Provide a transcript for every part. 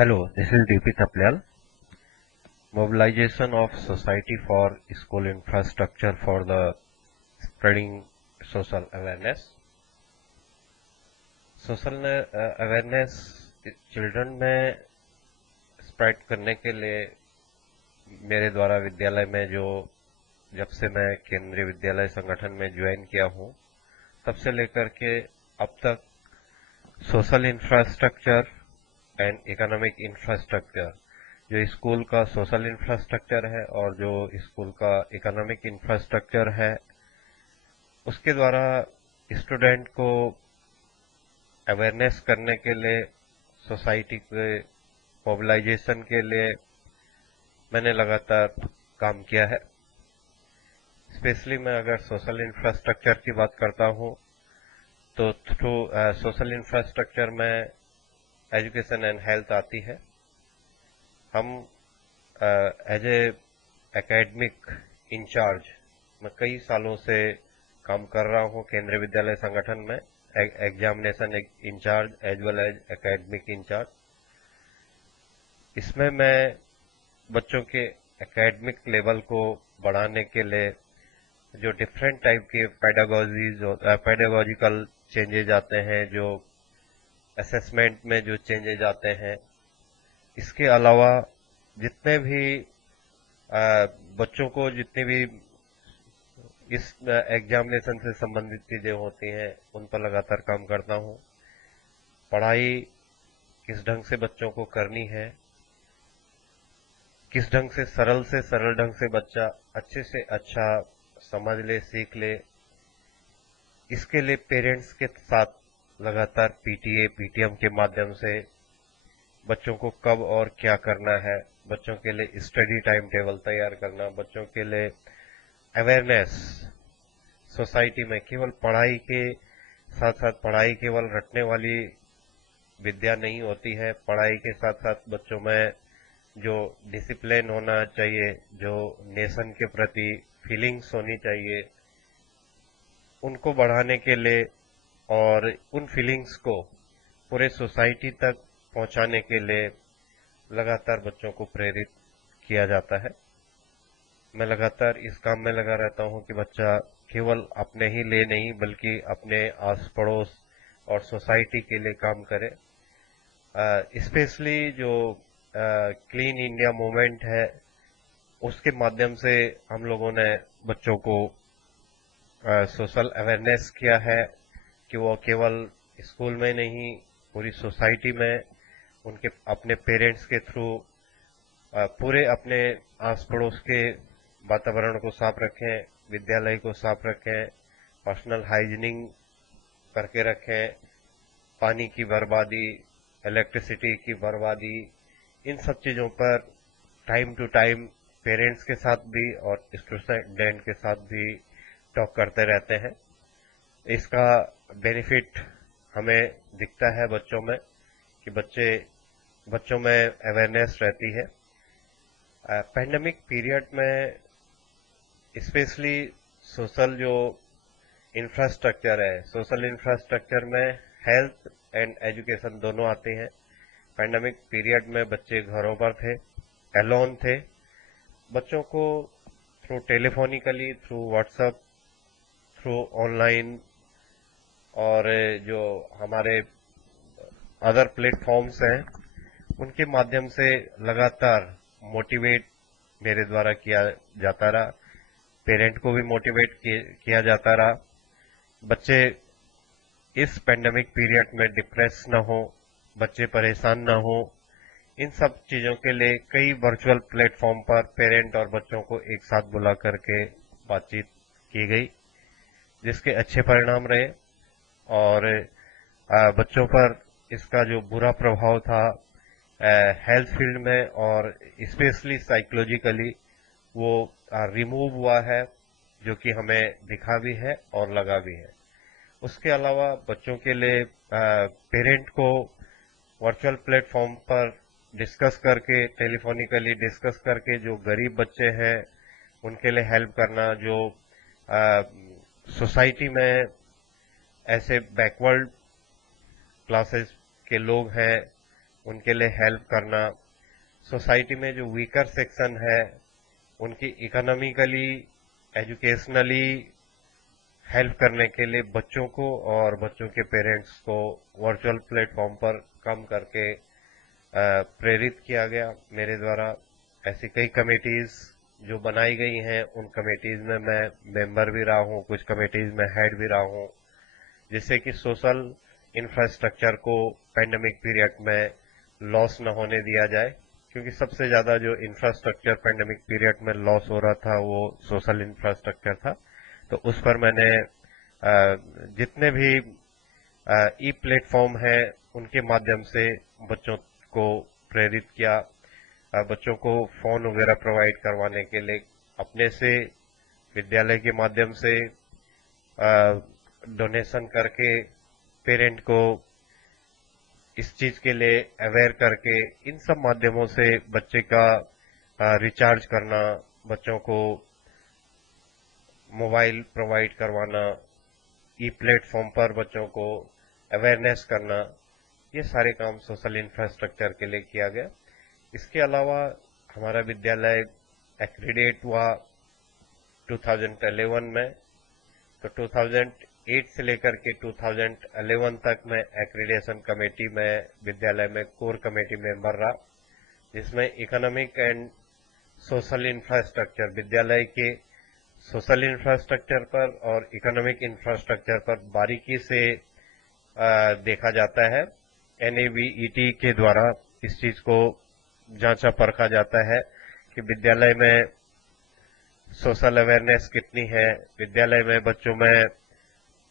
Hello, this is DP Taplial. Mobilization of society for school infrastructure for the spreading social awareness. Social awareness children में spread करने के लिए मेरे द्वारा विद्यालय में जब से मैं केंद्रीय विद्यालय संगठन में ज्वाइन किया हूँ तब से लेकर के अब तक social infrastructure and economic infrastructure, जो स्कूल का सोशल इंफ्रास्ट्रक्चर है और जो स्कूल का इकोनॉमिक इंफ्रास्ट्रक्चर है, उसके द्वारा स्टूडेंट को अवेयरनेस करने के लिए, सोसाइटी के मोबिलाइजेशन के लिए मैंने लगातार काम किया है। स्पेशली मैं अगर सोशल इंफ्रास्ट्रक्चर की बात करता हूँ तो थ्रू सोशल इंफ्रास्ट्रक्चर में एजुकेशन एंड हेल्थ आती है। हम एज ए एकेडमिक इंचार्ज मैं कई सालों से काम कर रहा हूं केंद्रीय विद्यालय संगठन में, examination incharge as well as academic incharge. इसमें मैं बच्चों के एकेडमिक लेवल को बढ़ाने के लिए जो डिफरेंट टाइप के पेडागोजिकल चेंजेज आते हैं, जो असेसमेंट में जो चेंजेज आते हैं, इसके अलावा जितने भी बच्चों को जितनी भी इस एग्जामिनेशन से संबंधित चीजें होती हैं उन पर लगातार काम करता हूं। पढ़ाई किस ढंग से बच्चों को करनी है, किस ढंग से सरल ढंग से बच्चा अच्छे से अच्छा समझ ले, सीख ले, इसके लिए पेरेंट्स के साथ लगातार पीटीए पीटीएम के माध्यम से बच्चों को कब और क्या करना है, बच्चों के लिए स्टडी टाइम टेबल तैयार करना, बच्चों के लिए अवेयरनेस सोसाइटी में केवल पढ़ाई के साथ साथ, पढ़ाई केवल रटने वाली विद्या नहीं होती है, पढ़ाई के साथ साथ बच्चों में जो डिसिप्लिन होना चाहिए, जो नेशन के प्रति फीलिंग्स होनी चाहिए, उनको बढ़ाने के लिए और उन फीलिंग्स को पूरे सोसाइटी तक पहुंचाने के लिए लगातार बच्चों को प्रेरित किया जाता है। मैं लगातार इस काम में लगा रहता हूं कि बच्चा केवल अपने ही लिए नहीं बल्कि अपने आस पड़ोस और सोसाइटी के लिए काम करे। स्पेशली जो क्लीन इंडिया मूवमेंट है, उसके माध्यम से हम लोगों ने बच्चों को सोशल अवेयरनेस किया है कि वो केवल स्कूल में नहीं, पूरी सोसाइटी में उनके अपने पेरेंट्स के थ्रू पूरे अपने आस पड़ोस के वातावरण को साफ रखें, विद्यालय को साफ रखें, पर्सनल हाइजीनिंग करके रखें, पानी की बर्बादी, इलेक्ट्रिसिटी की बर्बादी, इन सब चीजों पर टाइम टू टाइम पेरेंट्स के साथ भी और स्टूडेंट के साथ भी टॉक करते रहते हैं। इसका बेनिफिट हमें दिखता है बच्चों में कि बच्चों में अवेयरनेस रहती है। पैंडेमिक पीरियड में स्पेशली सोशल जो इंफ्रास्ट्रक्चर है, सोशल इंफ्रास्ट्रक्चर में हेल्थ एंड एजुकेशन दोनों आते हैं। पैंडेमिक पीरियड में बच्चे घरों पर थे, एलोन थे। बच्चों को through telephonically, through WhatsApp, through online और जो हमारे अदर प्लेटफॉर्म्स हैं, उनके माध्यम से लगातार मोटिवेट मेरे द्वारा किया जाता रहा, पेरेंट को भी मोटिवेट किया जाता रहा। बच्चे इस पेंडेमिक पीरियड में डिप्रेस न हो, बच्चे परेशान न हो, इन सब चीजों के लिए कई वर्चुअल प्लेटफॉर्म पर पेरेंट और बच्चों को एक साथ बुला करके बातचीत की गई, जिसके अच्छे परिणाम रहे। और बच्चों पर इसका जो बुरा प्रभाव था हेल्थ फील्ड में और स्पेशली साइकोलॉजिकली, वो रिमूव हुआ है, जो कि हमें दिखा भी है और लगा भी है। उसके अलावा बच्चों के लिए पेरेंट को वर्चुअल प्लेटफॉर्म पर डिस्कस करके, टेलीफोनिकली डिस्कस करके, जो गरीब बच्चे हैं उनके लिए हेल्प करना, जो सोसाइटी में ऐसे बैकवर्ड क्लासेस के लोग हैं उनके लिए हेल्प करना, सोसाइटी में जो वीकर सेक्शन है उनकी इकोनॉमिकली, एजुकेशनली हेल्प करने के लिए बच्चों को और बच्चों के पेरेंट्स को वर्चुअल प्लेटफॉर्म पर कम करके प्रेरित किया गया मेरे द्वारा। ऐसी कई कमेटीज जो बनाई गई हैं, उन कमेटीज में मैं मेंबर भी रहा हूं, कुछ कमेटीज में हेड भी रहा हूं, जिससे कि सोशल इंफ्रास्ट्रक्चर को पैंडेमिक पीरियड में लॉस न होने दिया जाए, क्योंकि सबसे ज्यादा जो इंफ्रास्ट्रक्चर पैंडेमिक पीरियड में लॉस हो रहा था वो सोशल इंफ्रास्ट्रक्चर था। तो उस पर मैंने जितने भी ई प्लेटफॉर्म है उनके माध्यम से बच्चों को प्रेरित किया, बच्चों को फोन वगैरह प्रोवाइड करवाने के लिए अपने से, विद्यालय के माध्यम से डोनेशन करके, पेरेंट को इस चीज के लिए अवेयर करके, इन सब माध्यमों से बच्चे का रिचार्ज करना, बच्चों को मोबाइल प्रोवाइड करवाना, ई प्लेटफॉर्म पर बच्चों को अवेयरनेस करना, ये सारे काम सोशल इंफ्रास्ट्रक्चर के लिए किया गया। इसके अलावा हमारा विद्यालय एक्रीडेट हुआ 2011 में, तो 2008 से लेकर के 2011 तक मैं एक्रीडेशन कमेटी में विद्यालय में कोर कमेटी मेंबर रहा, जिसमें इकोनॉमिक एंड सोशल इंफ्रास्ट्रक्चर, विद्यालय के सोशल इंफ्रास्ट्रक्चर पर और इकोनॉमिक इंफ्रास्ट्रक्चर पर बारीकी से देखा जाता है। एनएवीईटी के द्वारा इस चीज को जांचा परखा जाता है कि विद्यालय में सोशल अवेयरनेस कितनी है, विद्यालय में बच्चों में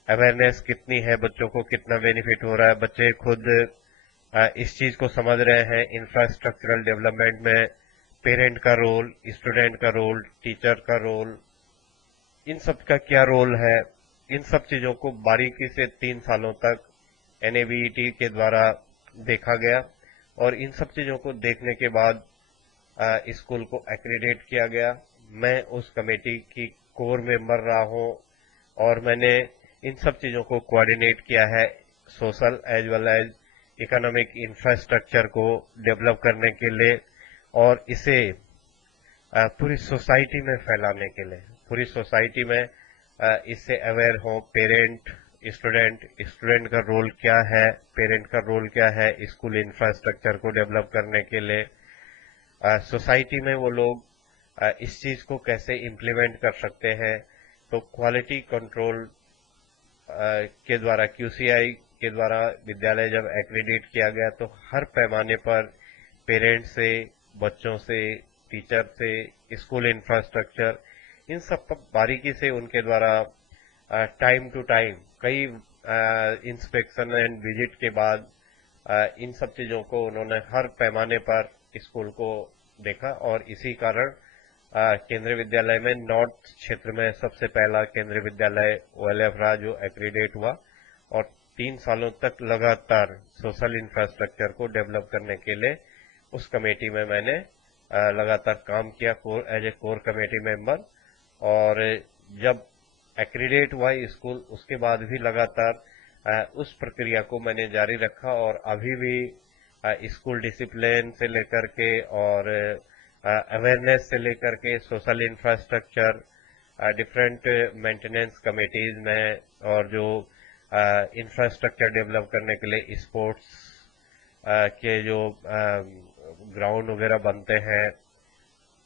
अवेयरनेस कितनी है, बच्चों को कितना बेनिफिट हो रहा है, बच्चे खुद इस चीज को समझ रहे हैं। इंफ्रास्ट्रक्चरल डेवलपमेंट में पेरेंट का रोल, स्टूडेंट का रोल, टीचर का रोल, इन सब का क्या रोल है, इन सब चीजों को बारीकी से 3 सालों तक एनएवीईटी के द्वारा देखा गया, और इन सब चीजों को देखने के बाद स्कूल को एक्रीडेट किया गया। मैं उस कमेटी की कोर मेंबर रहा हूं, और मैंने इन सब चीजों को कोऑर्डिनेट किया है, social as well as economic infrastructure को डेवलप करने के लिए, और इसे पूरी सोसाइटी में फैलाने के लिए, पूरी सोसाइटी में इससे अवेयर हो पेरेंट, स्टूडेंट, स्टूडेंट का रोल क्या है, पेरेंट का रोल क्या है स्कूल इंफ्रास्ट्रक्चर को डेवलप करने के लिए, सोसाइटी में वो लोग इस चीज को कैसे इम्प्लीमेंट कर सकते हैं। तो क्वालिटी कंट्रोल के द्वारा, क्यूसीआई के द्वारा विद्यालय जब एक्रीडेट किया गया, तो हर पैमाने पर पेरेंट्स से, बच्चों से, टीचर से, स्कूल इंफ्रास्ट्रक्चर, इन सब पर बारीकी से उनके द्वारा टाइम टू टाइम कई इंस्पेक्शन एंड विजिट के बाद इन सब चीजों को उन्होंने हर पैमाने पर स्कूल को देखा, और इसी कारण केंद्रीय विद्यालय में नॉर्थ क्षेत्र में सबसे पहला केंद्रीय विद्यालय ओएलएफ रहा जो एक्रीडेट हुआ, और 3 सालों तक लगातार सोशल इंफ्रास्ट्रक्चर को डेवलप करने के लिए उस कमेटी में मैंने लगातार काम किया as a core committee member. और जब एक्रीडेट हुआ स्कूल, उसके बाद भी लगातार उस प्रक्रिया को मैंने जारी रखा, और अभी भी स्कूल डिसिप्लिन से लेकर के और अवेयरनेस से लेकर के social infrastructure, different maintenance committees में, और जो इंफ्रास्ट्रक्चर डेवलप करने के लिए स्पोर्ट्स के जो ग्राउंड वगैरह बनते हैं,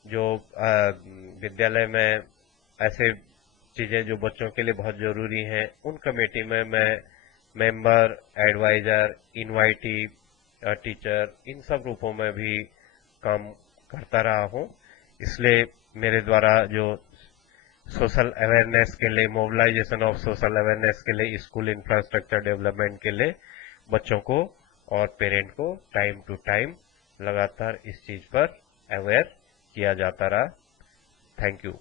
जो विद्यालय में ऐसे चीजें जो बच्चों के लिए बहुत जरूरी हैं, उन कमेटी में मैं मेंबर, एडवाइजर, इनवाइटी, टीचर, इन सब रूपों में भी काम करता रहा हूं। इसलिए मेरे द्वारा जो सोशल अवेयरनेस के लिए, मोबिलाइजेशन ऑफ सोशल अवेयरनेस के लिए, स्कूल इंफ्रास्ट्रक्चर डेवलपमेंट के लिए बच्चों को और पेरेंट को टाइम टू टाइम लगातार इस चीज पर अवेयर किया जाता रहा। Thank you.